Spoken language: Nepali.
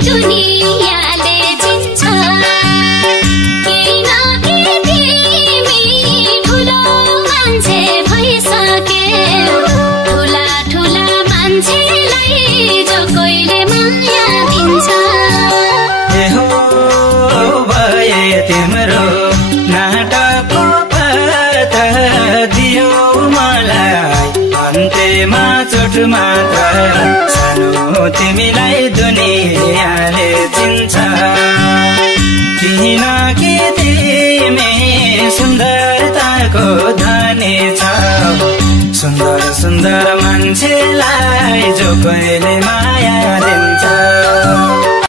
दुनियाँले चिन्छ किन कि तिमी ठुलो मान्छे भइसक्यौ ठुला ठुला मान्छेलाई जो कोहीले माया दिन्छ ए हो भए तिम्रो नाटकको पत्ता दियो मलाई अन्त्यमा चोट मात्र सानो तिमीलाई दुनियाँले चिन्छ किन कि तिमी सुन्दरताको धनी छौ सुन्दर सुन्दर मान्छेलाई जो कोहीले माया दिन्छ